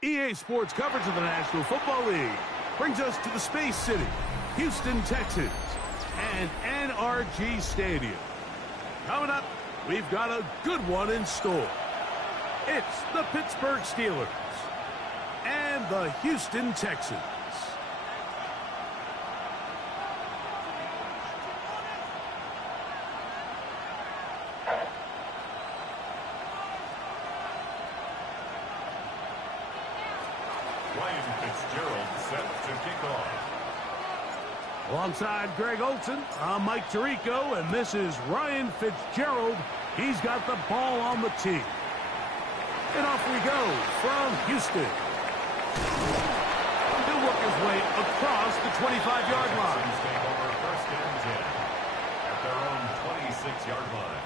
EA Sports coverage of the National Football League brings us to the Space City, Houston, Texas, and NRG Stadium. Coming up, we've got a good one in store. It's the Pittsburgh Steelers and the Houston Texans. Ryan Fitzgerald set to kick off. Alongside Greg Olson, I'm Mike Tirico, and this is Ryan Fitzgerald. He's got the ball on the tee. And off we go from Houston. He'll work his way across the 25-yard line. Take over first and 10 at their own 26-yard line.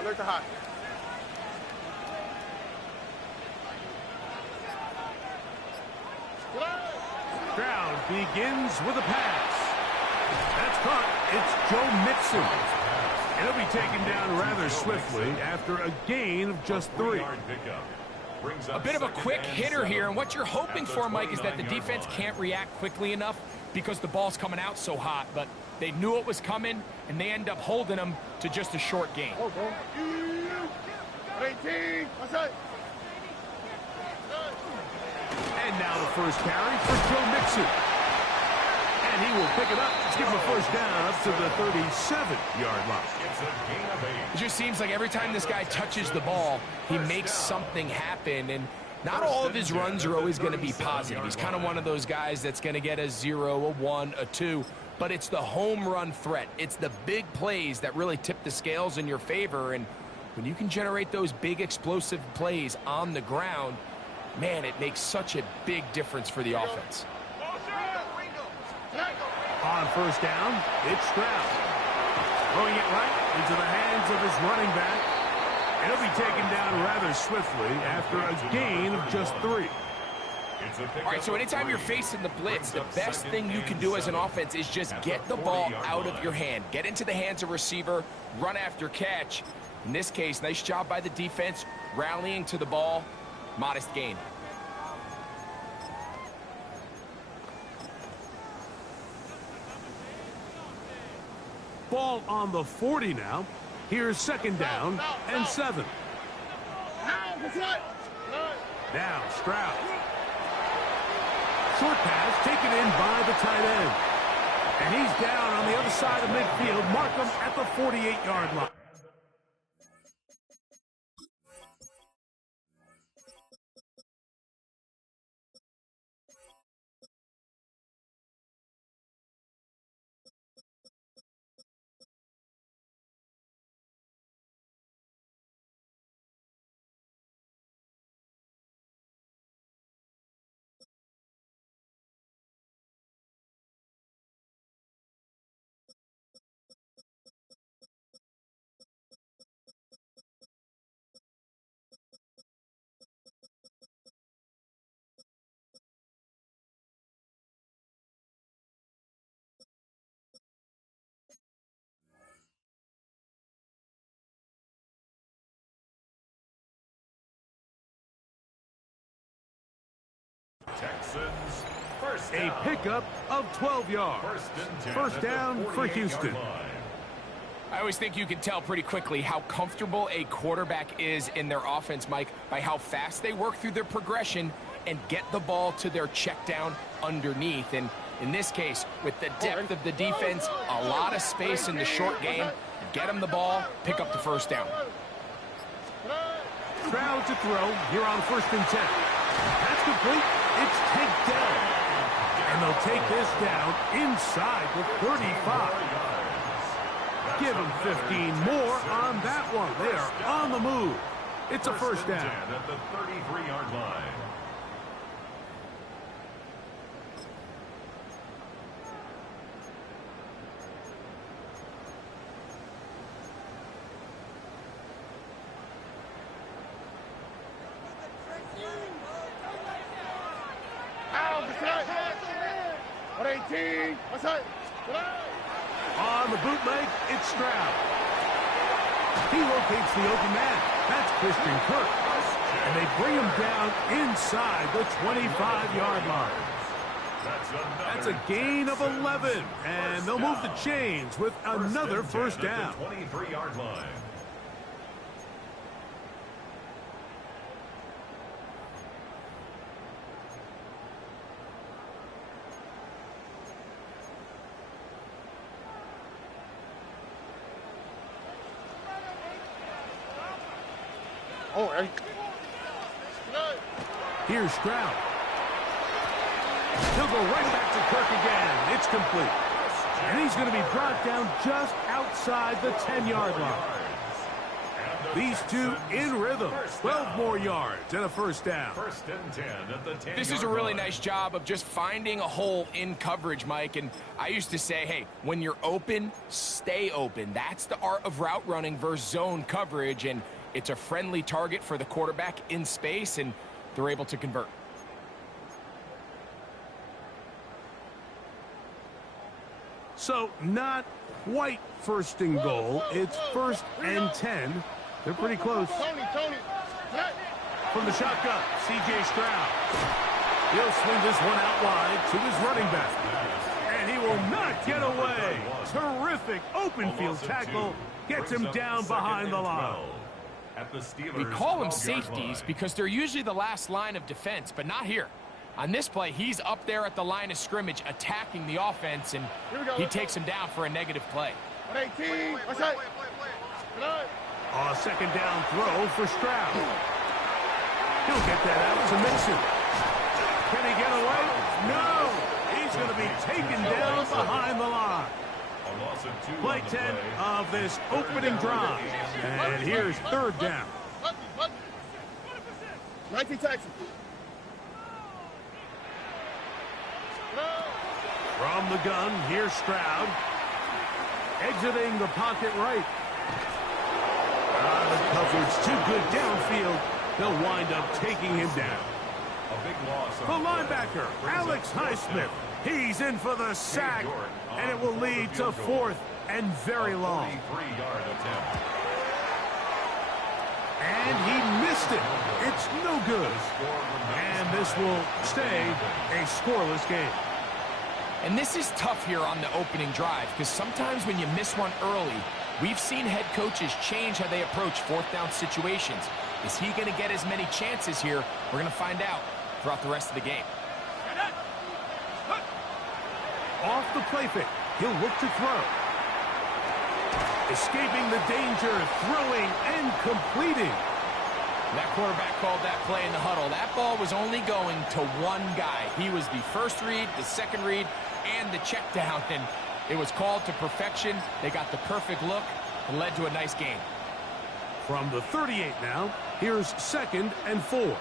Alert the hot. Stroud begins with a pass. That's caught. It's Joe Mixon. And he'll be taken down rather swiftly after a gain of just 3. A bit of a quick hitter here, and what you're hoping for, Mike, is that the defense can't react quickly enough because the ball's coming out so hot, but they knew it was coming, and they end up holding them to just a short gain. 18. And now the first carry for Joe Mixon. And he will pick it up. Let's give him a first down up to the 37-yard line. It's a gain of 8. It just seems like every time this guy touches the ball, he makes something happen, and not all of his runs are always going to be positive. He's kind of one of those guys that's going to get a 0, a 1, a 2, but it's the home run threat. It's the big plays that really tip the scales in your favor, and when you can generate those big explosive plays on the ground, man, it makes such a big difference for the offense. On first down, it's Stroud. Throwing it right into the hands of his running back. And he'll be taken down rather swiftly after a gain of just 3. All right, so anytime you're facing the blitz, the best thing you can do as an offense is just get the ball out of your hand. Get into the hands of receiver, run after catch. In this case, nice job by the defense, rallying to the ball, modest gain. Ball on the 40 now. Here's second down and 7. Now Stroud. Short pass taken in by the tight end. And he's down on the other side of midfield. Mark him at the 48-yard line. Texans first A down. pickup of 12 yards. First down for Houston. I always think you can tell pretty quickly how comfortable a quarterback is in their offense, Mike, by how fast they work through their progression and get the ball to their check down underneath. And in this case, with the depth of the defense, a lot of space in the short game, get them the ball, pick up the first down. Stroud to throw here on first and 10. That's complete. It's takedown. And they'll take this down inside the 35. Give them 15 more on that one. They are on the move. It's a first down. At the 33-yard line. On the bootleg, it's Stroud. He locates the open man. That's Christian Kirk. And they bring him down inside the 25-yard line. That's a gain of 11. And they'll move the chains with another first down. 23-yard line. Here's Stroud. He'll go right back to Kirk again. It's complete. And he's going to be brought down just outside the 10-yard line. These two in rhythm. 12 more yards and a first down. First and 10 at the 10-yard line. This is a really nice job of just finding a hole in coverage, Mike. And I used to say, hey, when you're open, stay open. That's the art of route running versus zone coverage. And it's a friendly target for the quarterback in space, and they're able to convert. So not quite first and goal. It's first and 10. They're pretty close. From the shotgun, C.J. Stroud. He'll swing this one out wide to his running back. And he will not get away. Terrific open field tackle. Gets him down behind the line. We call them safeties because they're usually the last line of defense, but not here. On this play, he's up there at the line of scrimmage attacking the offense, and he takes him down for a negative play. A second down throw for Stroud. He'll get that out to Mason. Can he get away? No! He's going to be taken down behind the line. Play 10 of this opening drive. And here's third down. From the gun, here's Stroud. Exiting the pocket right. The coverage too good downfield. They'll wind up taking him down. The linebacker, Alex Highsmith. He's in for the sack, and it will lead to fourth and very long. And he missed it. It's no good. And this will stay a scoreless game. And this is tough here on the opening drive because sometimes when you miss one early, we've seen head coaches change how they approach fourth down situations. Is he going to get as many chances here? We're going to find out throughout the rest of the game. Off the play fake, he'll look to throw. Escaping the danger, throwing and completing. That quarterback called that play in the huddle. That ball was only going to one guy. He was the first read, the second read, and the check down. And it was called to perfection. They got the perfect look and led to a nice game. From the 38 now, here's second and 4.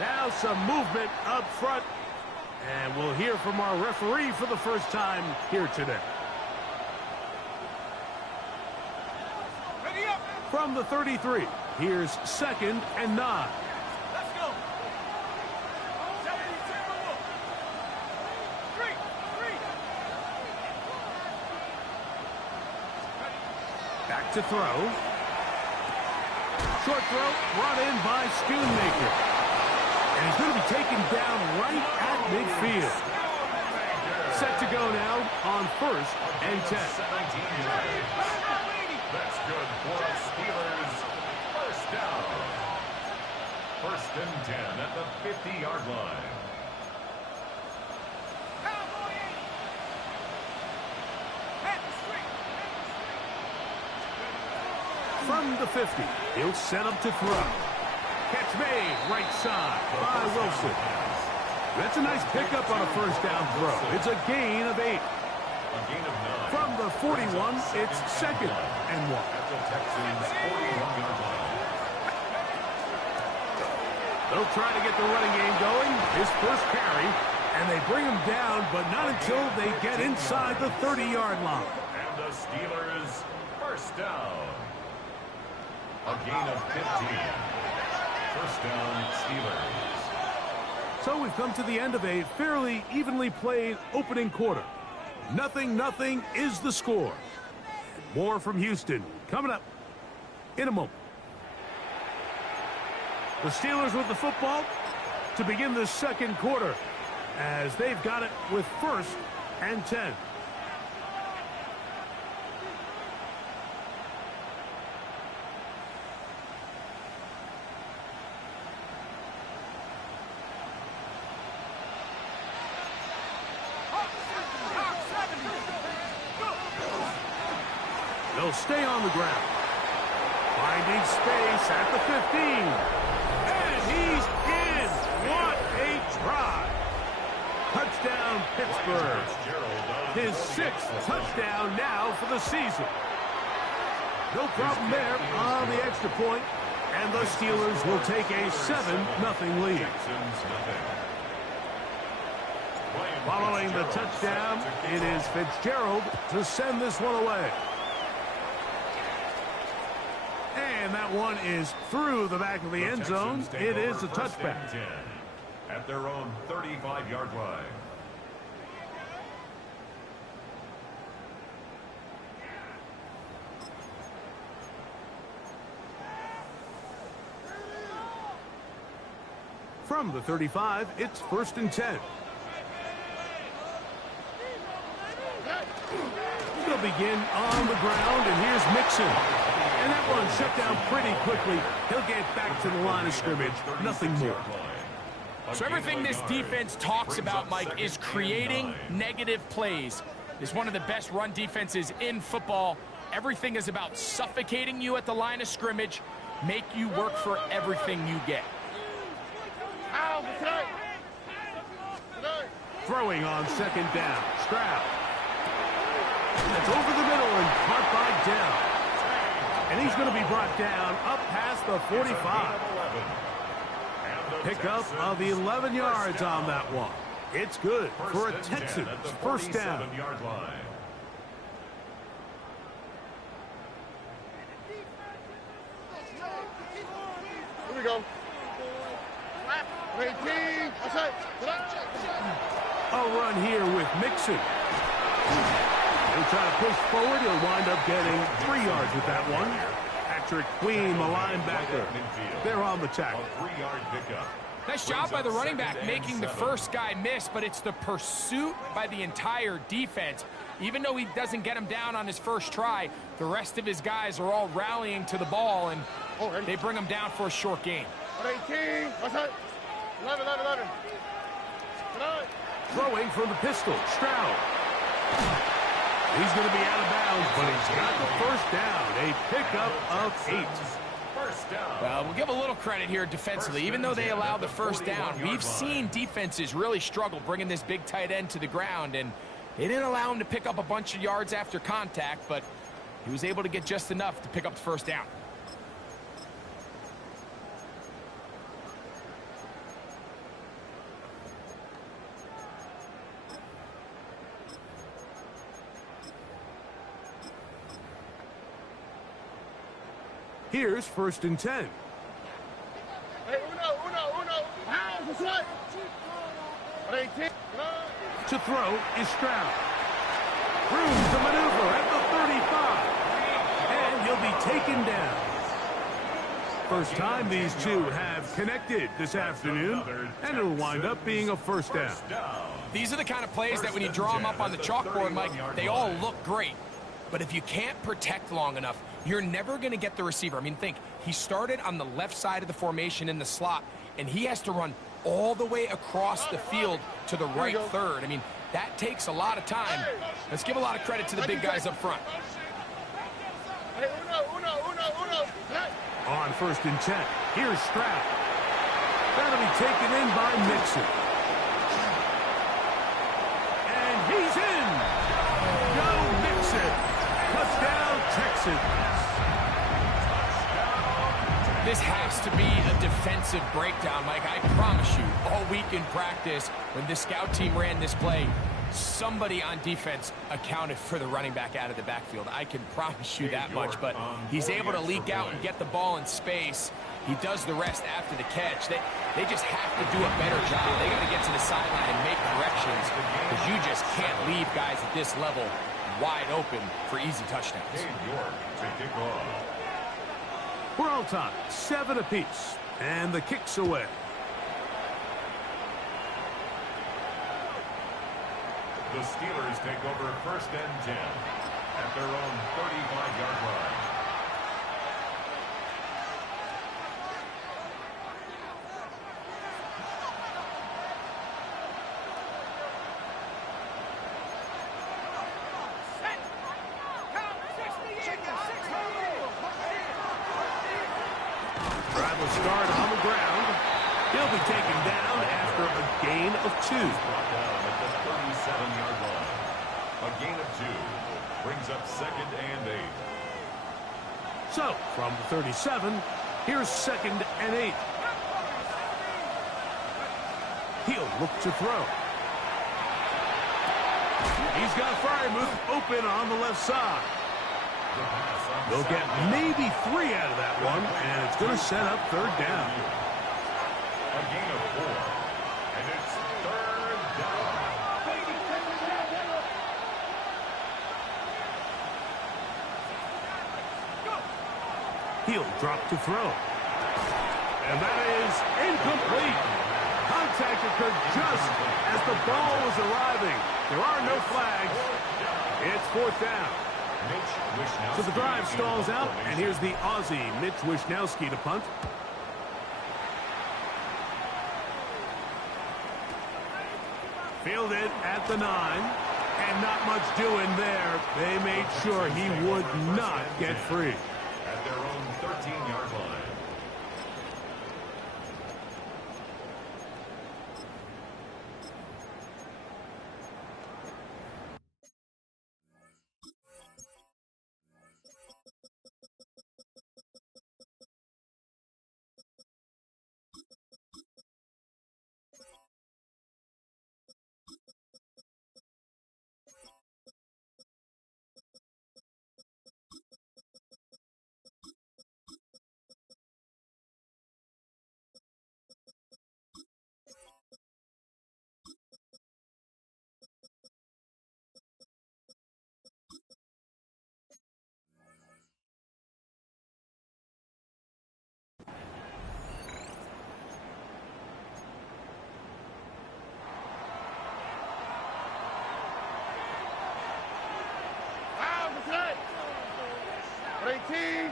Now some movement up front. And we'll hear from our referee for the first time here today. From the 33, here's second and 9. Let's go. Back to throw. Short throw brought in by Schoonmaker. And he's going to be taken down right at midfield. Set to go now on first and 10. That's good for the Steelers. First down. First and 10 at the 50-yard line. From the 50, he'll set up to throw. Catch made, right side by Wilson. That's a nice pickup on a first down throw. It's a gain of 8. From the 41, it's second and 1. At the Texans' 41-yard line. They'll try to get the running game going. His first carry, and they bring him down, but not until they get inside the 30-yard line. Steelers, first down. A gain of 15. First down, Steelers. So we've come to the end of a fairly evenly played opening quarter. 0-0 is the score. More from Houston coming up in a moment. The Steelers with the football to begin the second quarter as they've got it with 1st and 10. They'll stay on the ground. Finding space at the 15. And he's in. What a try. Touchdown, Pittsburgh. His 6th touchdown now for the season. No problem there on the extra point. And the Steelers will take a 7-0 lead. Following the touchdown, it is Fitzgerald to send this one away. And that one is through the back of the end zone. It is a touchback. At their own 35-yard line. From the 35, it's 1st and 10. They'll begin on the ground, and here's Mixon. And that one shut down pretty quickly. He'll get back to the line of scrimmage. Nothing more. So everything this defense talks about, Mike, is creating negative plays. It's one of the best run defenses in football. Everything is about suffocating you at the line of scrimmage, make you work for everything you get. Throwing on 2nd down. Stroud. It's over the middle and caught by Dell. And he's going to be brought down up past the 45. Pickup of 11 yards on that one. It's good for a Texans 1st down. Yard line. Here we go. 18. A run here with Mixon. He'll try to push forward. He'll wind up getting 3 yards with that one. Patrick Queen, the linebacker. They're on the tackle. A 3-yard pickup. Nice job by the running back making the first guy miss, but it's the pursuit by the entire defense. Even though he doesn't get him down on his first try, the rest of his guys are all rallying to the ball, and they bring him down for a short gain. 18. What's that? 11. Throwing from the pistol. Stroud. He's going to be out of bounds, but he's got the 1st down. A pickup of 8. First down. Well, we'll give a little credit here defensively. Even though they allowed the 1st down, we've seen defenses really struggle bringing this big tight end to the ground, and they didn't allow him to pick up a bunch of yards after contact, but he was able to get just enough to pick up the 1st down. Here's 1st and 10. Hey, uno. What's that? 18. To throw is Stroud. Room to maneuver at the 35. And he'll be taken down. First time these two have connected this afternoon, and it'll wind up being a 1st down. These are the kind of plays that when you draw them up on the chalkboard, Mike, they all look great. But if you can't protect long enough, you're never going to get the receiver. I mean, think, he started on the left side of the formation in the slot, and he has to run all the way across the field to the right third. I mean, that takes a lot of time. Let's give a lot of credit to the big guys up front. Hey, uno. On 1st and 10, here's Stroud. That'll be taken in by Mixon. And he's in. Go Mixon. Touchdown, Texans. This has to be a defensive breakdown, Mike. I promise you, all week in practice, when the scout team ran this play, Somebody on defense accounted for the running back out of the backfield. I can promise you that much, but he's able to leak out and get the ball in space. He does the rest after the catch. They just have to do a better job. They got to get to the sideline and make corrections because you just can't leave guys at this level wide open for easy touchdowns. York to kick off. We're all tied, 7 apiece, and the kick's away. The Steelers take over 1st and 10 at their own 35-yard line. Drive will start on the ground. He'll be taken down after a gain of 2. Brought down at the 37-yard line. A gain of 2 brings up 2nd and 8. So, from the 37, here's 2nd and 8. He'll look to throw. He's got Freiermuth open on the left side. They'll get maybe 3 out of that one, and it's going to set up 3rd down. A gain of 4, and it's 3rd down. He'll drop to throw. And that is incomplete. Contact occurred just as the ball was arriving. There are no flags. It's 4th down. So the drive stalls out, and here's the Aussie, Mitch Wishnowsky, to punt. Fielded at the 9, and not much doing there. They made sure he would not get free. At their own 13-yard line.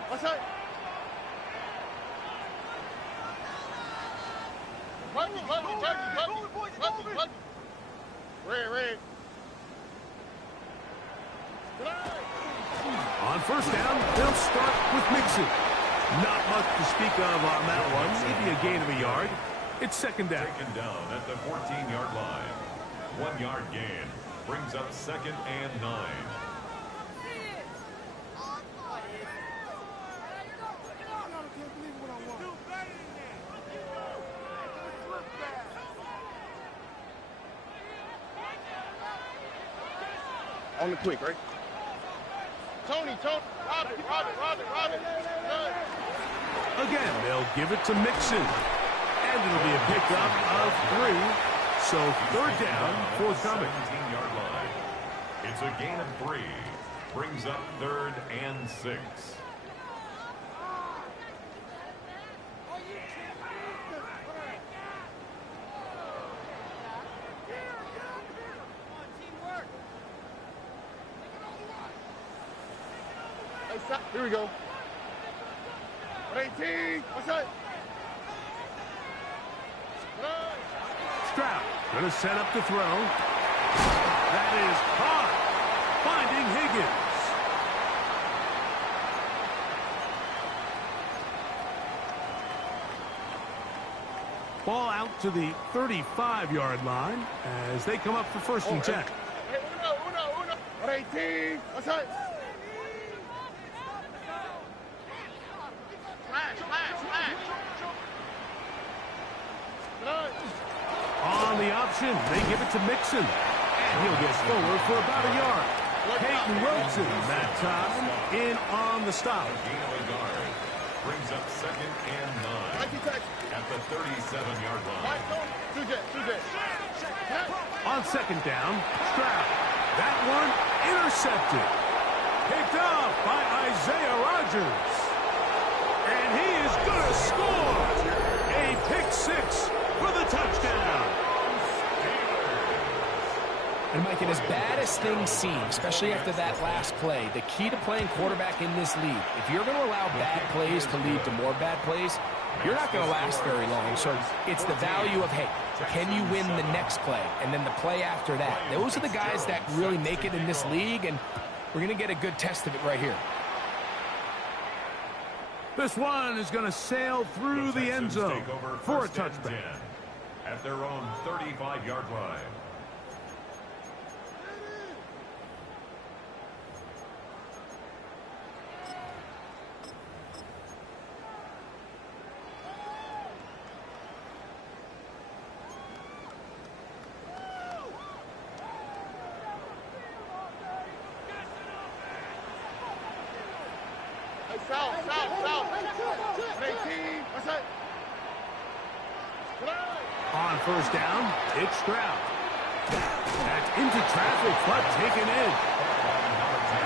What's up? Red. On 1st down, they'll start with Mixon. Not much to speak of on that one. Maybe a gain of a yard. It's 2nd down. Taken down at the 14-yard line. 1-yard gain brings up 2nd and 9. On the quick, right? Tony, rob it. Good. Again, they'll give it to Mixon. And it'll be a pickup of 3. So 3rd down, forthcoming. 17-yard line. It's a gain of 3. Brings up 3rd and 6. Here we go. 18. What's up? Stroud going to set up to throw. That is caught. Finding Higgins. Ball out to the 35-yard line as they come up for 1st and 10. Hey, uno. 18. What's up? On the option, they give it to Mixon. And he'll get forward for about a yard. Peyton Wilson that time in on the stop. Gain of a yard. Brings up 2nd and 9 at the 37-yard line. On 2nd down, Stroud. That one intercepted. Picked off by Isaiah Rodgers. And he is going to score. A pick 6 for the touchdown. And, Mike, as bad as things seem, especially after that last play, the key to playing quarterback in this league, if you're going to allow bad plays to lead to more bad plays, you're not going to last very long. So it's the value of, hey, can you win the next play? And then the play after that. Those are the guys that really make it in this league, and we're going to get a good test of it right here. This one is going to sail through the end zone for a touchback. At their own 35-yard line. On 1st down, it's Stroud. That's into traffic, but taken in.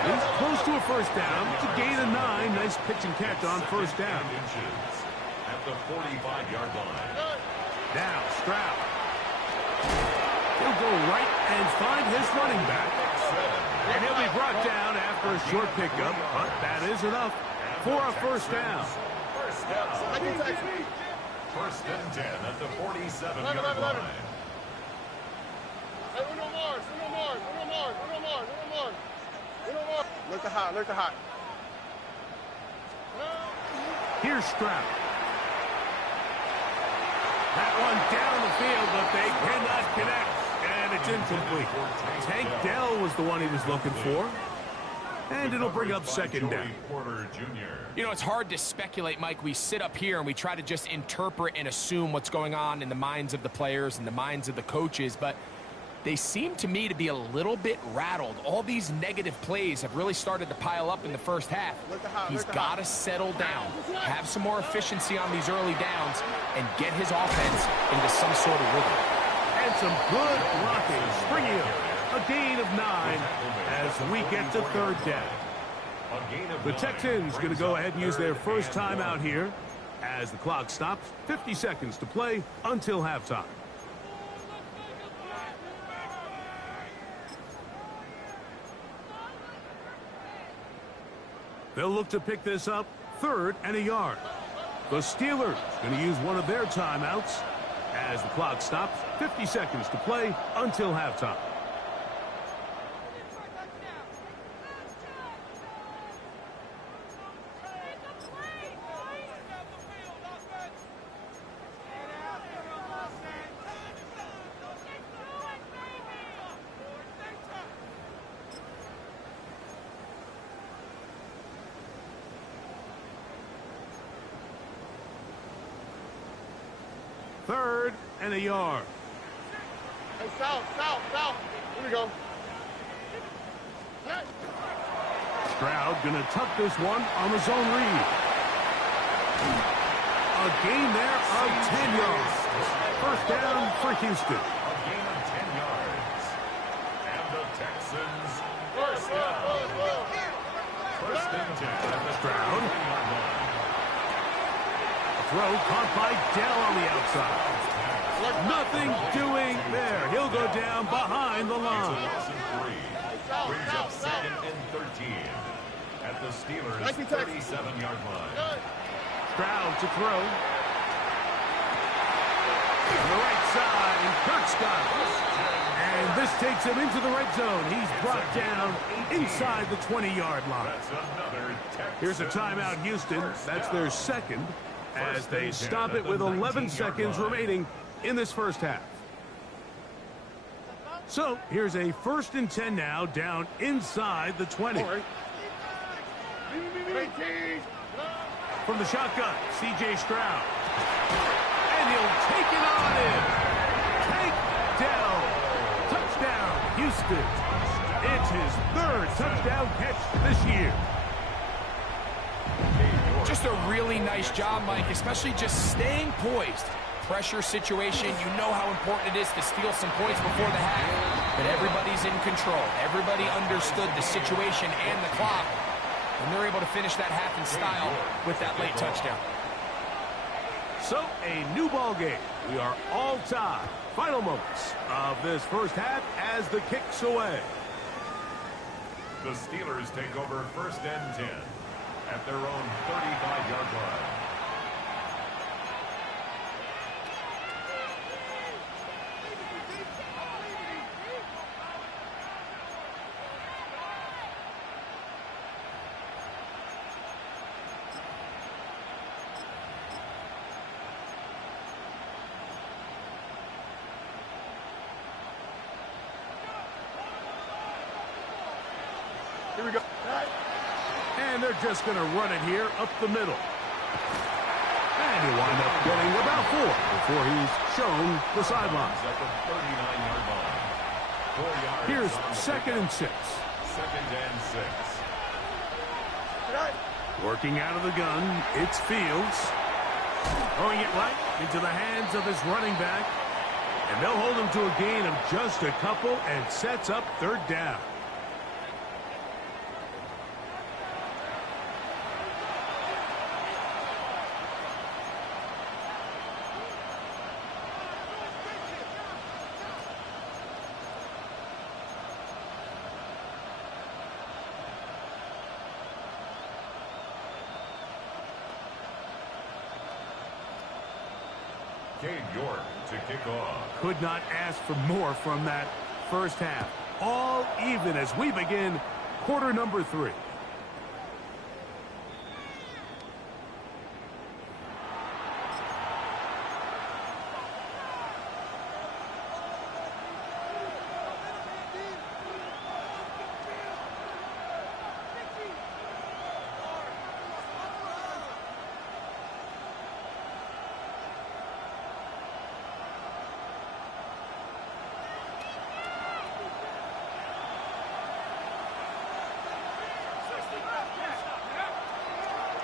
He's close to a 1st down. It's a gain of 9. Nice pitch and catch on 1st down. At the 45-yard line. Now Stroud. He'll go right and find his running back. And he'll be brought down after a short pickup, but that is enough for a 1st down. 1st and 10 at the 47-yard line. Look to hot. Here's Stroud. That one down the field, but they cannot connect. And it's incomplete. Tank Dell was the one he was looking for. And it'll bring up 2nd down. You know, it's hard to speculate, Mike. We sit up here and we try to just interpret and assume what's going on in the minds of the players and the minds of the coaches, but they seem to me to be a little bit rattled. All these negative plays have really started to pile up in the 1st half. He's got to settle down, have some more efficiency on these early downs, and get his offense into some sort of rhythm. And some good blocking. Springing up. A gain of 9 as we get to 3rd down. The Texans going to go ahead and use their 1st timeout here as the clock stops. 50 seconds to play until halftime. They'll look to pick this up 3rd and a yard. The Steelers going to use one of their timeouts as the clock stops. 50 seconds to play until halftime. Third and a yard. Hey, south. Here we go. Stroud gonna tuck this one on the zone read. A gain there of 10 yards. 1st down for Houston. A gain of 10 yards. And the Texans 1st down. 1st and 10 at the Stroud. 3-yard line. Throw caught by Dell on the outside. Nothing doing there. He'll go down behind the line. Brings up 2nd and 13 at the Steelers' 37-yard line. Stroud to throw. On the right side, Kirk Scott. And this takes him into the red zone. He's brought down inside the 20-yard line. Here's a timeout, Houston. That's their 2nd. As they stop it with 11 seconds remaining in this 1st half. So here's a 1st and 10 now, down inside the 20. From the shotgun, C.J. Stroud. And he'll take it on in. Tank Dell. Touchdown, Houston. It's his third touchdown catch this year. Just a really nice job, Mike, especially just staying poised. Pressure situation, you know how important it is to steal some points before the half. But everybody's in control. Everybody understood the situation and the clock. And they're able to finish that half in style with that late touchdown. So, a new ball game. We are all tied. Final moments of this first half as the kick's away. The Steelers take over 1st and 10 at their own 35-yard line. Here we go. And they're just going to run it here up the middle. And he'll wind up getting about 4 before he's shown the sideline. At the 39-yard line. 4 yards. Here's 2nd and 6. 2nd and 6. Working out of the gun, it's Fields. Throwing it right into the hands of his running back. And they'll hold him to a gain of just a couple and sets up 3rd down. Cade York to kick off. Could not ask for more from that first half. All even as we begin quarter number 3.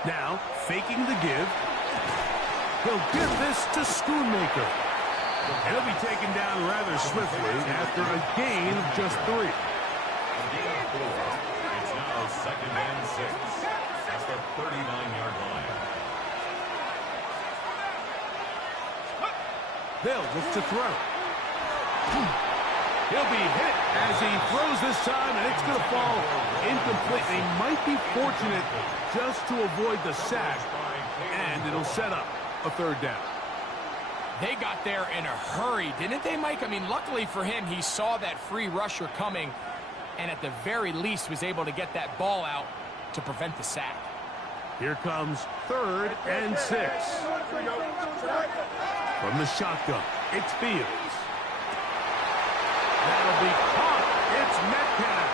Now, faking the give. He'll give this to Schoonmaker. And he'll be taken down rather swiftly after a gain of just 3. A gain of 4. It's now 2nd and 6. That's the 39-yard line. They'll look to throw. He'll be hit as he throws this time, and it's going to fall incomplete. They might be fortunate just to avoid the sack, and it'll set up a 3rd down. They got there in a hurry, didn't they, Mike? I mean, luckily for him, he saw that free rusher coming, and at the very least was able to get that ball out to prevent the sack. Here comes 3rd and 6. From the shotgun, it's Fields. That'll be caught. It's Metcalf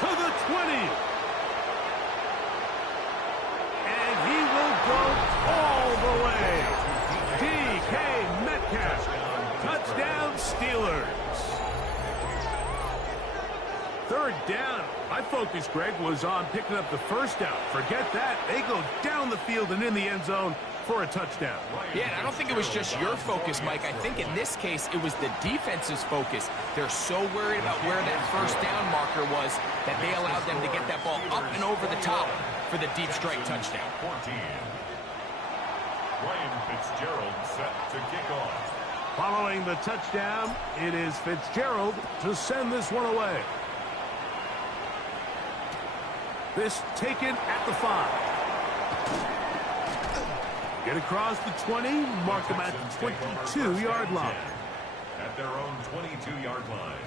to the 20. And he will go all the way. DK Metcalf. Touchdown Steelers. 3rd down. My focus, Greg, was on picking up the 1st down. Forget that. They go down the field and in the end zone for a touchdown. Yeah, I don't think it was just your focus, Mike. I think in this case, it was the defense's focus. They're so worried about where that 1st down marker was that they allowed them to get that ball up and over the top for the deep strike touchdown. 14. Ryan Fitzgerald set to kick off. Following the touchdown, it is Fitzgerald to send this one away. This taken at the 5. Get across the 20, mark them at the 22-yard line. At their own 22-yard line.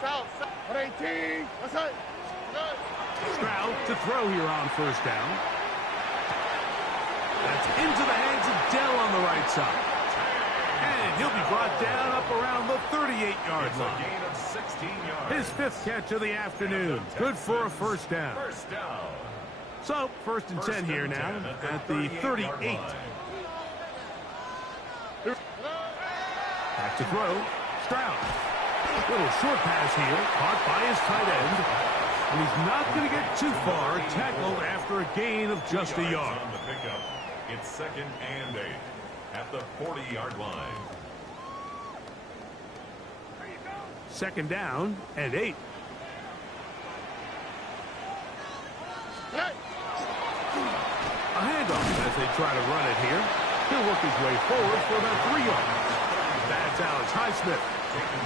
Foul. Por 18. What's that? Stroud to throw here on first down. That's into the hands of Dell on the right side. And he'll be brought down up around the 38-yard line. Gain of 16 yards. His 5th catch of the afternoon. Good for a first down. First down. So, first and 10 here now at the 38. Back to throw. Stroud. Little short pass here. Caught by his tight end. And he's not going to get too far. Tackled after a gain of just a yard. On the pickup. It's 2nd and 8 at the 40-yard line. 2nd down and 8. A handoff as they try to run it here. He'll work his way forward for about 3 yards. That's Alex Highsmith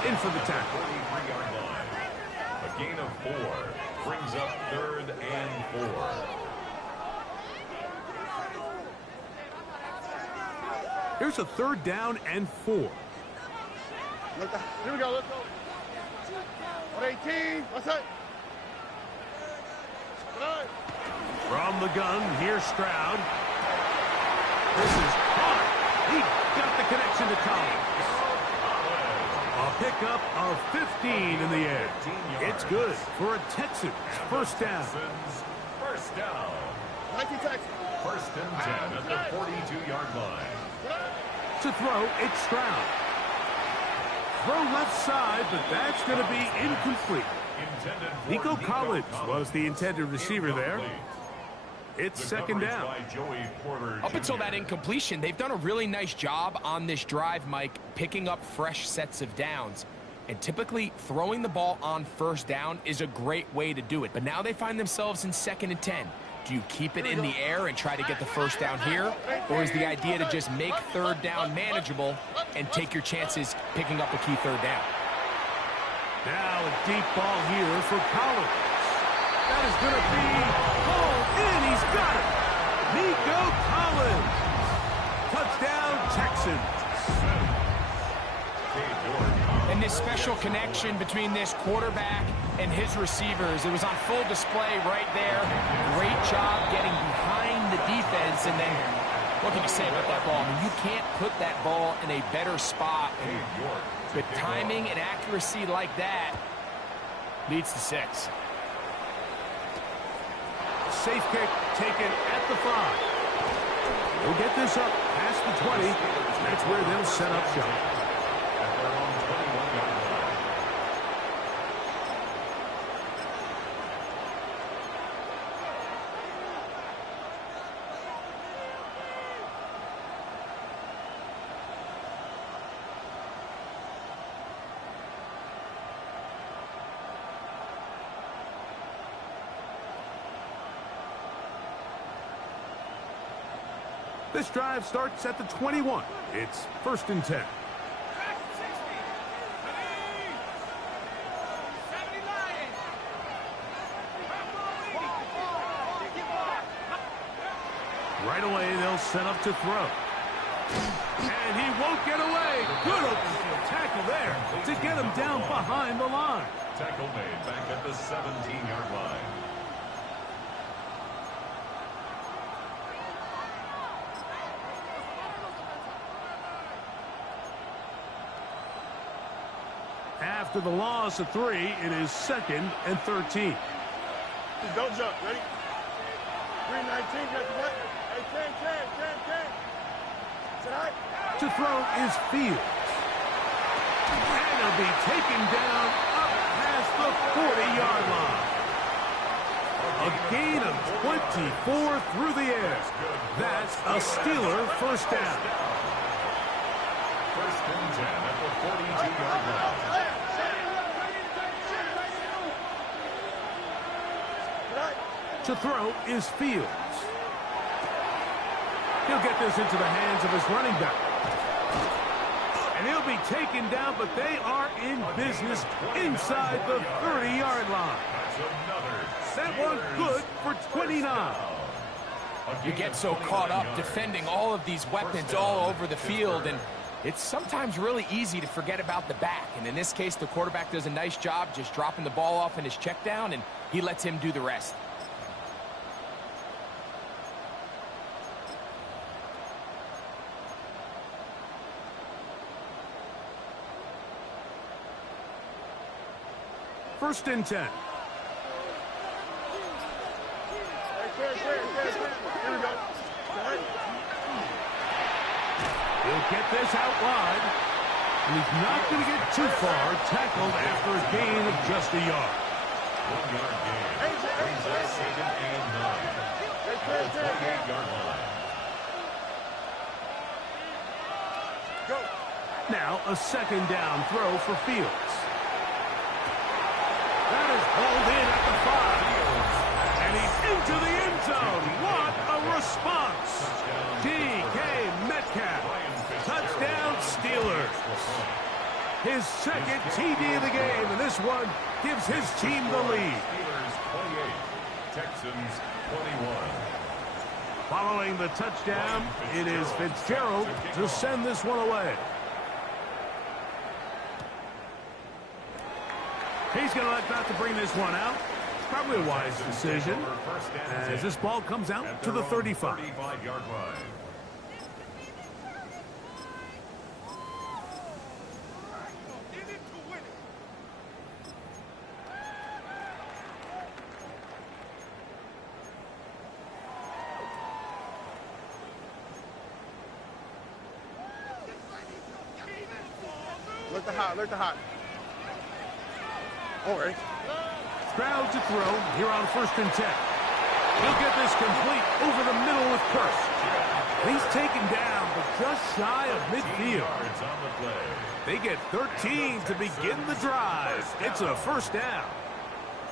in for the tackle. 43-yard line. A gain of 4 brings up 3rd and 4. Here's a 3rd down and 4. Here we go. Let's go. Por 18. What's that? From the gun, here's Stroud. This is caught. He got the connection to Collins. A pickup of 15 in the air. It's good for a Texans first down. First down. 19 Texans. 1st and 10 at the 42-yard line. To throw, it's Stroud. Throw left side, but that's going to be incomplete. Nico Collins was the intended receiver there. It's 2nd down. Up until that incompletion, they've done a really nice job on this drive, Mike, picking up fresh sets of downs. And typically, throwing the ball on first down is a great way to do it. But now they find themselves in 2nd and 10. Do you keep it in the air and try to get the first down here? Or is the idea to just make 3rd down manageable and take your chances picking up a key 3rd down? Now a deep ball here for Collins. That is going to be pulled in. He's got it. Nico Collins. Touchdown, Texans. And this special connection between this quarterback and his receivers, it was on full display right there. Great job getting behind the defense. And then, what can you say about that ball? I mean, you can't put that ball in a better spot. And with timing and accuracy like that, leads to 6. Safe kick taken at the 5. They'll get this up past the 20. That's where they'll set up shop. This drive starts at the 21. It's 1st and 10. Right away, they'll set up to throw. And he won't get away. Good open field tackle there to get him down behind the line. Tackle made back at the 17-yard line. After the loss of 3, it is 2nd and 13. Don't jump. Ready? 3-19. Get the what? Hey, 10. Tonight. To throw is Fields. And he'll be taken down up past the 40-yard line. A gain of 24 through the air. That's a Steeler first down. 1st and 10 at the 42-yard line. To throw is Fields. He'll get this into the hands of his running back. And he'll be taken down, but they are in business inside the 30-yard line. That one good for 29. You get so caught up defending all of these weapons all over the field, and It's sometimes really easy to forget about the back, and in this case, the quarterback does a nice job just dropping the ball off in his check down, and he lets him do the rest. First and 10. Here we go. He'll get this out wide. And he's not going to get too far. Tackled after a gain of just a yard. 1 yard gain. Brings us second and 9. At the 28-yard line. Now a second down throw for Fields. That is hauled in at the 5. And he's into the end zone. What a response. DK Metcalf. Touchdown Steelers. His second TD of the game, and this one gives his team the lead. Steelers 28, Texans 21. Following the touchdown, it is Fitzgerald to send this one away. He's going to elect not to bring this one out. Probably a wise decision as this ball comes out to the 35. 35-yard line. Look the hot. All right. Stroud to throw here on first and 10. He'll get this complete over the middle with Kearse. He's taken down, but just shy of midfield. Yards on the play. They get 13 to begin the drive. It's a first down.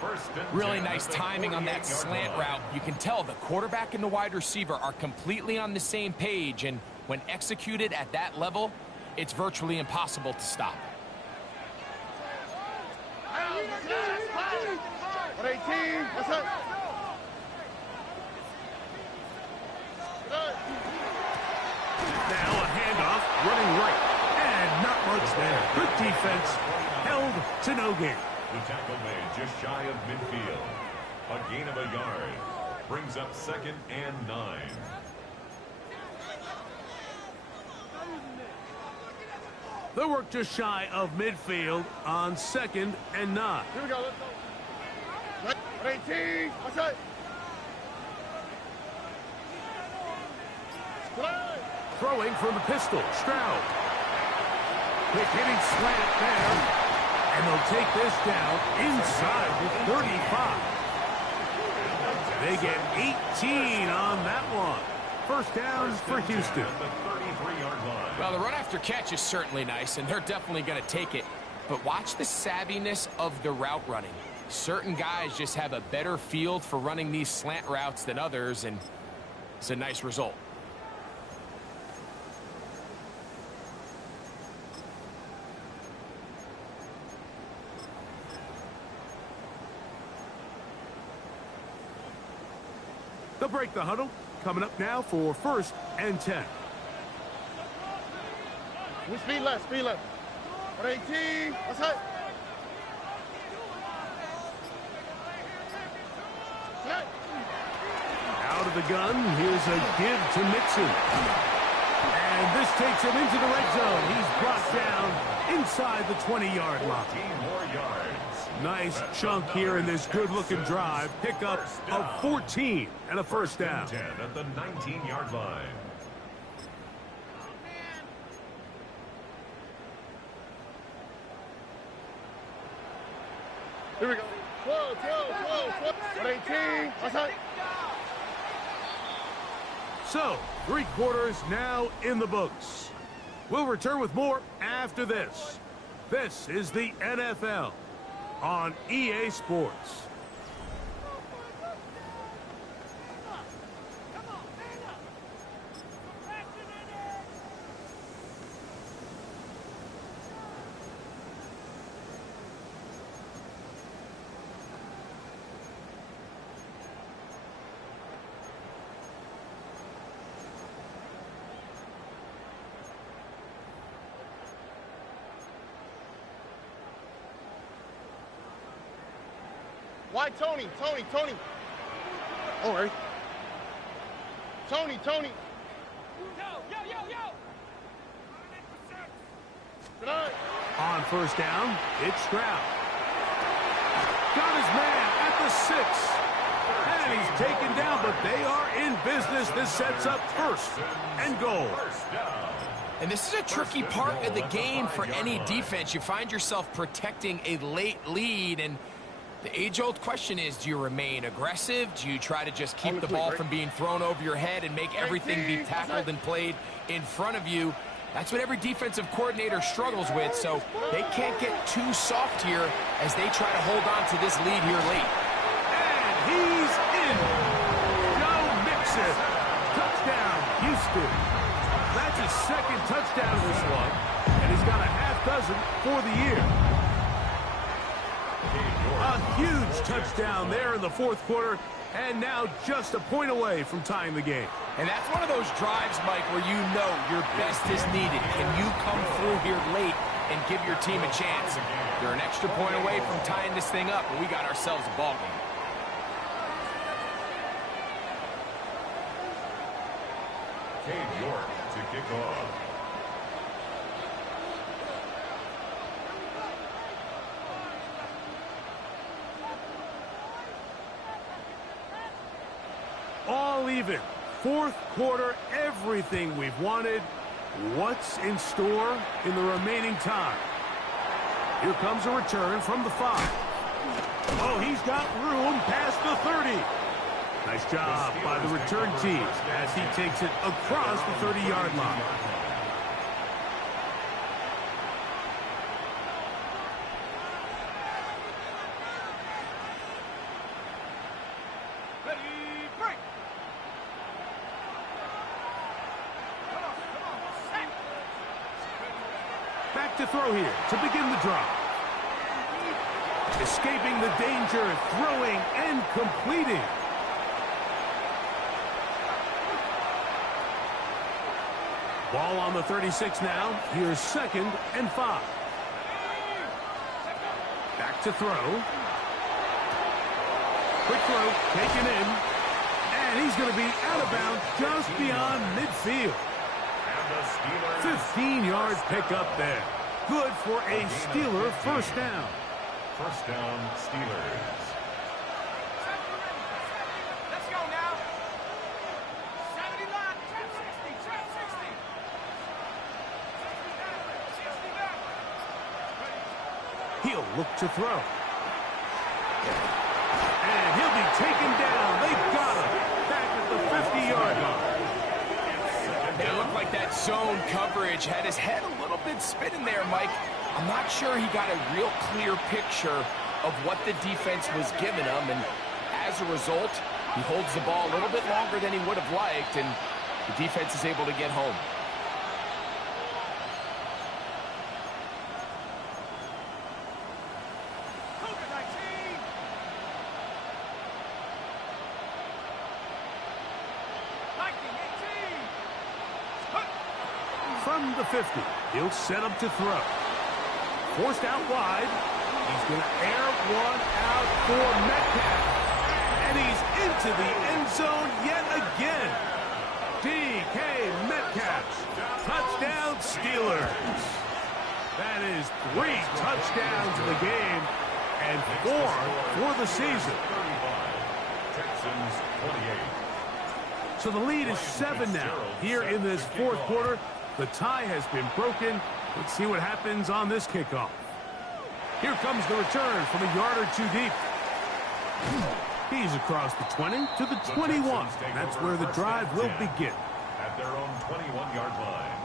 First and Really 10 nice at the timing on that 48-yard slant line. route. You can tell the quarterback and the wide receiver are completely on the same page, and when executed at that level, it's virtually impossible to stop. 118. What's up? Now a handoff, running right. And not much there. Good defense. Held to no gain. The tackle made just shy of midfield. A gain of a yard. Brings up second and 9. The work just shy of midfield on second and 9. Here we go. Let's go. 118. What's up? Throwing from the pistol, Stroud. Quick hitting slant there. And they'll take this down inside the 35. They get 18 on that one. First down for Houston. At the 33-yard line. Well, the run after catch is certainly nice, and they're definitely going to take it. But watch the savviness of the route running. Certain guys just have a better field for running these slant routes than others, and it's a nice result. They'll break the huddle. Coming up now for first and 10. Speed left. 118. What's up? Out of the gun, here's a give to Mixon. And this takes him into the red zone. He's brought down inside the 20-yard line. 15 more yards. Nice chunk here in this good-looking drive. Pickup of 14 and a first down. 10 at the 19-yard line. Here we go. 12. 118. What's up? So, 3 quarters now in the books. We'll return with more after this. This is the NFL on EA Sports. Why Tony? Tony. All right. Tony. Yo. Good night. On first down, it's Stroud. Got his man at the 6. And he's taken down, but they are in business. This sets up first and goal. And this is a tricky part of the game for any defense. You find yourself protecting a late lead, and the age-old question is, do you remain aggressive? Do you try to just keep the ball from being thrown over your head and make everything be tackled and played in front of you? That's what every defensive coordinator struggles with, so they can't get too soft here as they try to hold on to this lead here late. And he's in. Joe Mixon. Touchdown, Houston. That's his second touchdown of this one, and he's got a half dozen for the year. A huge touchdown there in the fourth quarter, and now just a point away from tying the game. And that's one of those drives, Mike, where you know your best is needed. Can you come through here late and give your team a chance? You're an extra point away from tying this thing up, and we got ourselves a ball game. Cade York to kick off. All even. Fourth quarter, everything we've wanted. What's in store in the remaining time? Here comes a return from the 5. Oh, he's got room past the 30. Nice job by the return team as he takes it across the 30-yard line. Back to throw here to begin the drive. Escaping the danger, throwing and completing. Ball on the 36 now. Here's 2nd and 5. Back to throw. Quick throw, taken in. And he's going to be out of bounds just beyond midfield. 15-yard pickup there. Good for a Steeler first down. First down, Steelers. Let's go now. 70 line, trap 60, trap 60. 69. He'll look to throw. And he'll be taken down. They've got him back at the 50-yard line. It looked like that zone coverage had his head a little bit spinning there, Mike. I'm not sure he got a real clear picture of what the defense was giving him, and as a result, he holds the ball a little bit longer than he would have liked, and the defense is able to get home. From the 50, he'll set up to throw. Forced out wide. He's going to air one out for Metcalf. And he's into the end zone yet again. DK Metcalf. Touchdown Steelers. That is 3 touchdowns in the game and 4 for the season. Texans 28. So the lead is 7 now here in this fourth quarter. The tie has been broken. Let's see what happens on this kickoff. Here comes the return from a yard or 2 deep. He's across the 20 to the 21. That's where the drive will begin. At their own 21-yard line.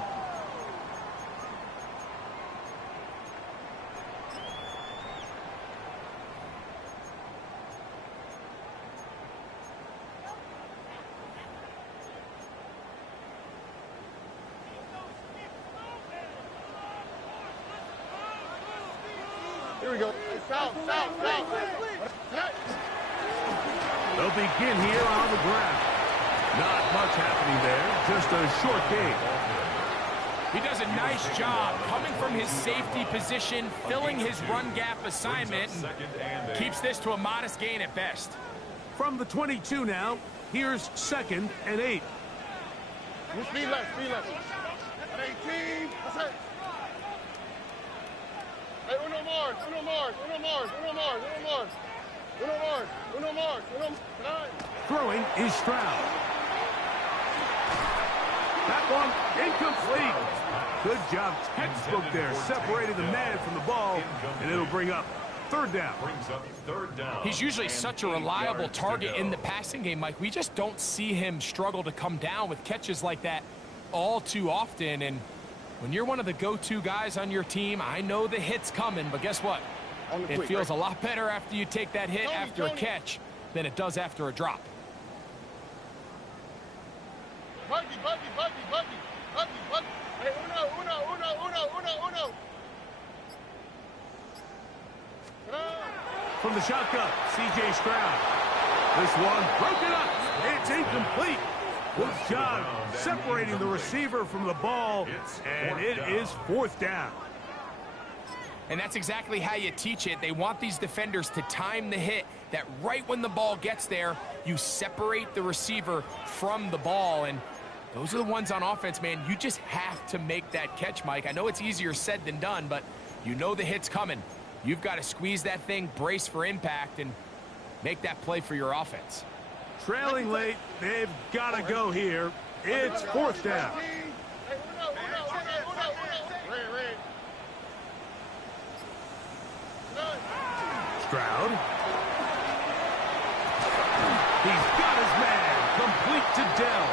Here we go. South. They'll begin here on the ground. Not much happening there. Just a short game. He does a nice job coming from his safety position, filling his run gap assignment, and keeps this to a modest gain at best. From the 22 now, here's 2nd and 8. Speed left, speed left. 18, that's it. Hey, uno more, uno more, uno more, uno more, uno more. Uno more, uno more, uno more. Throwing is Stroud. That one incomplete. Good job, textbook there, separating the man from the ball, and it'll bring up 3rd down. He's usually such a reliable target in the passing game, Mike. We just don't see him struggle to come down with catches like that all too often. And when you're one of the go-to guys on your team, I know the hit's coming, but guess what? It feels a lot better after you take that hit after a catch than it does after a drop. Buggy. Hey, uno. From the shotgun, C.J. Stroud. This one broken up. It's incomplete. Good job separating the receiver from the ball, and it is 4th down. And that's exactly how you teach it. They want these defenders to time the hit, that right when the ball gets there, you separate the receiver from the ball. And those are the ones on offense, man. You just have to make that catch, Mike. I know it's easier said than done, but you know the hit's coming. You've got to squeeze that thing, brace for impact, and make that play for your offense. Trailing late, they've got to go here. It's 4th down. Hey, uno. Red. Stroud. He's got his man, complete to Dell.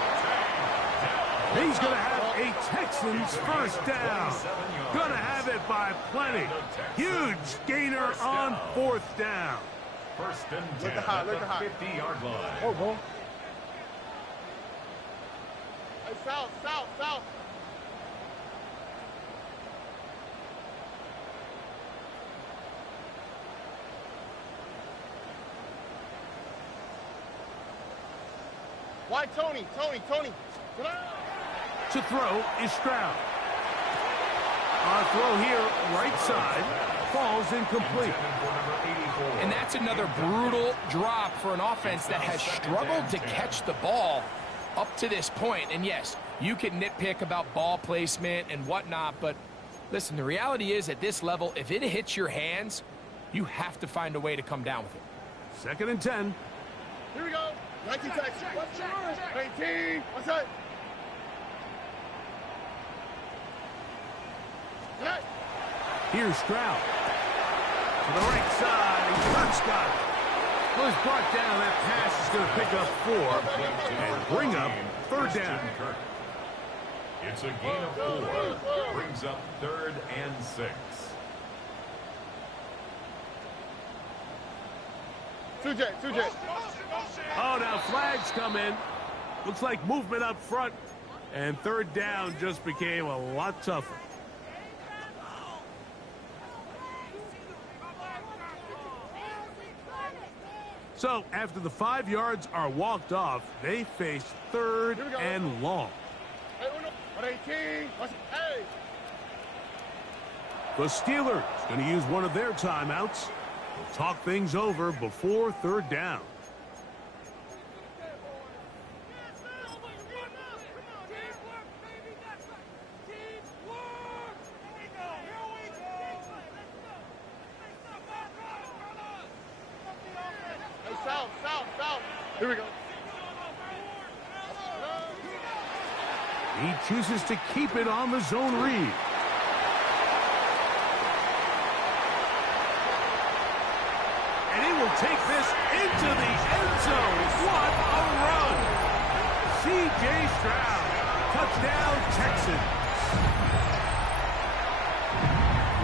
He's going to have a Texans 1st down. Going to have it by plenty. Huge gainer on 4th down. 1st and 10 Look at high. 50-yard line. Oh, bro. Hey, south. Why, Tony? To throw is Stroud. On a throw here, right side, falls incomplete. And that's another brutal drop for an offense that has struggled to catch the ball up to this point. And yes, you can nitpick about ball placement and whatnot, but listen, the reality is at this level, if it hits your hands, you have to find a way to come down with it. 2nd and 10. Here we go. 19 Texans. 18. What's that? Here's Stroud. To the right side, Kirk's got it. Well, he's brought down. That pass is going to pick up 4 and bring up 3rd down. It's a gain of 4. Brings up 3rd and 6. 2J. Oh, now flags come in. Looks like movement up front. And 3rd down just became a lot tougher. So, after the 5 yards are walked off, they face 3rd and long. Hey, uno. 18. Hey. The Steelers going to use one of their timeouts. We'll talk things over before 3rd down. South. Here we go. He chooses to keep it on the zone read. And he will take this into the end zone. What a run! C.J. Stroud. Touchdown, Texans.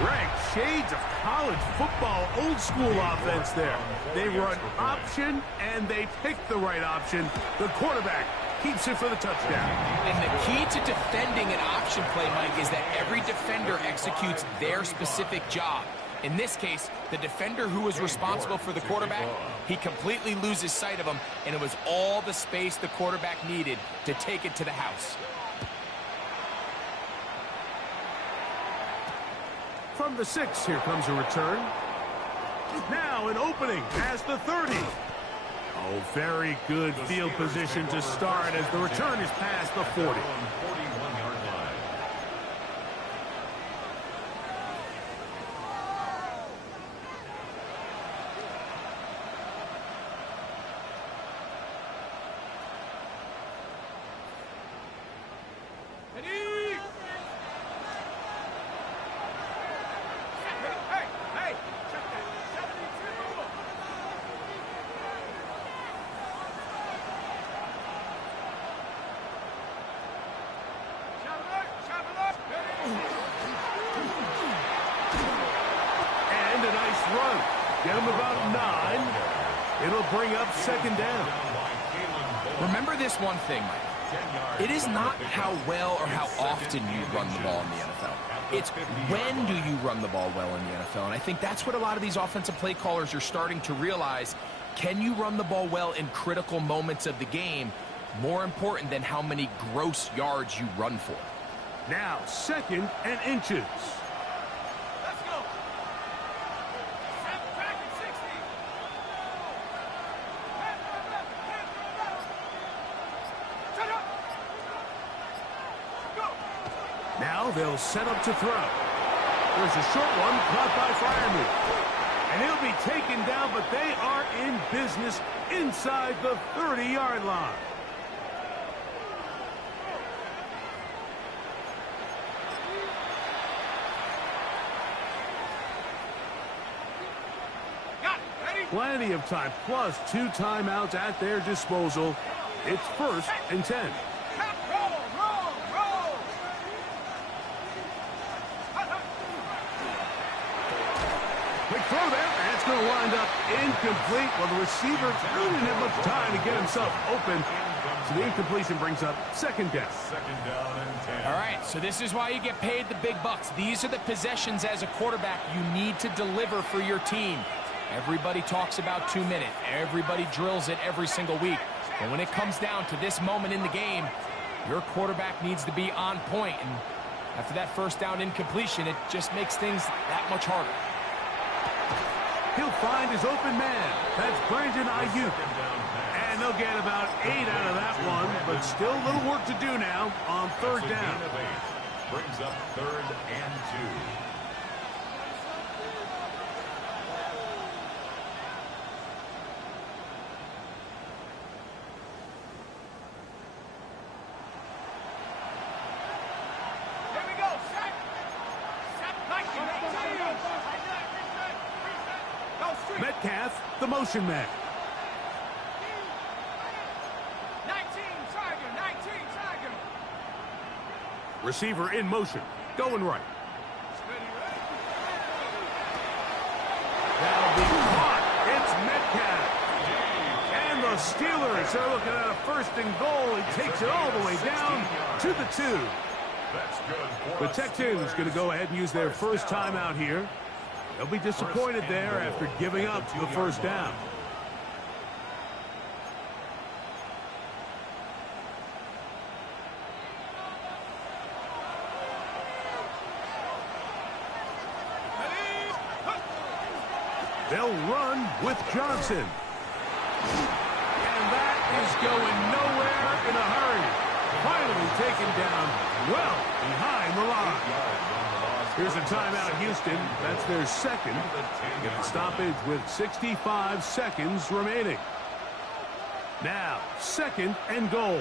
Greg, shades of college football, old school offense there. They run option, and they pick the right option. The quarterback keeps it for the touchdown. And the key to defending an option play, Mike, is that every defender executes their specific job. In this case, the defender who was responsible for the quarterback, he completely loses sight of him, and it was all the space the quarterback needed to take it to the house. From the 6, here comes a return. Now an opening past the 30. Oh, very good field position to start as the return is past the 40. 41-yard line. And a nice run. Get him about 9. It'll bring up second down. Remember this one thing, Mike. It is not how well or how often you run the ball in the NFL. It's when do you run the ball well in the NFL. And I think that's what a lot of these offensive play callers are starting to realize. Can you run the ball well in critical moments of the game? More important than how many gross yards you run for. Now, 2nd and inches. Let's go. Step back at 60. Hands on left. Shut up. Go. Now they'll set up to throw. There's a short one caught by Freiermuth. And he'll be taken down, but they are in business inside the 30-yard line. Plenty of time, plus 2 timeouts at their disposal. It's 1st and 10. Roll. Quick throw there, and it's going to wind up incomplete. Well, the receiver really didn't have much time to get himself open. So the incompletion brings up second down. Second down and 10. All right, so this is why you get paid the big bucks. These are the possessions as a quarterback you need to deliver for your team. Everybody talks about 2 minutes. Everybody drills it every single week. But when it comes down to this moment in the game, your quarterback needs to be on point. And after that first down incompletion, it just makes things that much harder. He'll find his open man. That's Brandon Ayuk. And they'll get about 8 out of that one, but still a little work to do now on 3rd down. Brings up 3rd and 2. Metcalf, the motion man. 19 Tiger. Receiver in motion, going right. That'll be caught. It's Metcalf. And the Steelers are looking at a 1st and goal. He takes it all the way down to the 2. That's good. The Texans going to go ahead and use their first timeout here. They'll be disappointed there after giving up the 1st down. They'll run with Johnson. And that is going nowhere in a hurry. Finally taken down well behind the line. Here's a timeout, Houston. That's their 2nd. Get the stoppage with 65 seconds remaining. Now, 2nd and goal.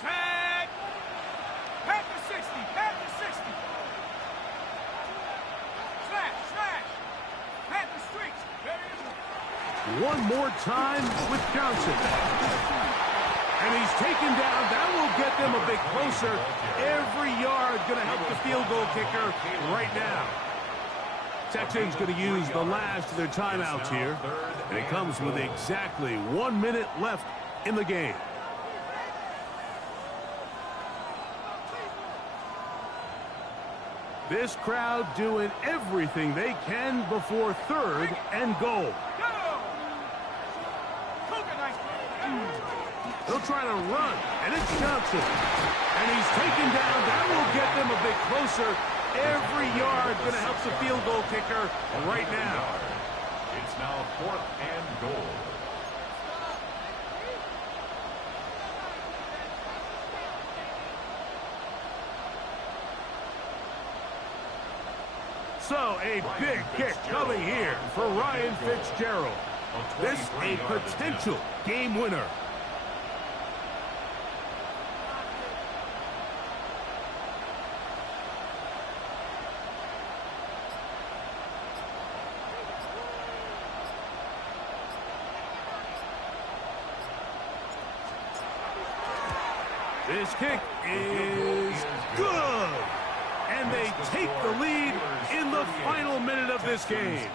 Set. Panther 60. Slash. Panther streaks. One more time with Johnson. And he's taken down. That will get them a bit closer. Every yard going to help the field goal kicker right now. Texans going to use the last of their timeouts here. And it comes with exactly 1 minute left in the game. This crowd doing everything they can before 3rd and goal. They'll try to run, and it's Johnson. And he's taken down. That will get them a bit closer. Every yard going to help the field goal kicker right now. It's now 4th and goal. So a big kick coming here for Ryan Fitzgerald. This a potential game winner. This kick is good. And they take the lead in the final minute of this game.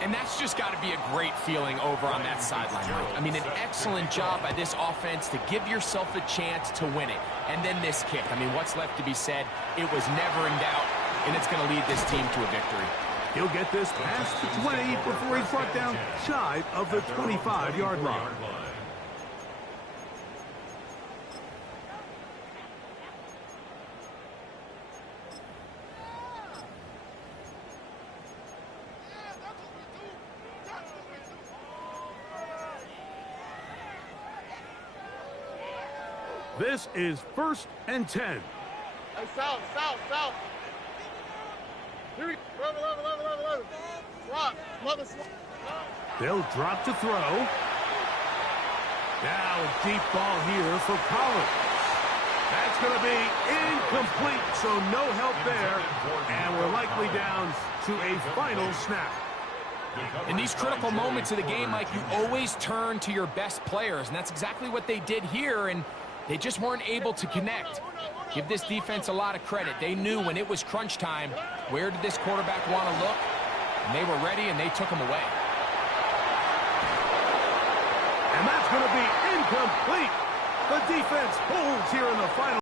And that's just got to be a great feeling over on that sideline, Mike. I mean, an excellent job by this offense to give yourself a chance to win it. And then this kick. I mean, what's left to be said? It was never in doubt, and it's going to lead this team to a victory. He'll get this past the 20 before he's brought down shy of the 25-yard line. This is 1st and 10. Hey, south. Here we go. 11. Swap. Mother swap. They'll drop to throw. Now a deep ball here for Collins. That's going to be incomplete, so no help there. And we're likely down to a final snap. In these critical moments of the game, Mike, you always turn to your best players, and that's exactly what they did here, and they just weren't able to connect. Give this defense a lot of credit. They knew when it was crunch time, where did this quarterback want to look? And they were ready, and they took him away. And that's going to be incomplete. The defense holds here in the final.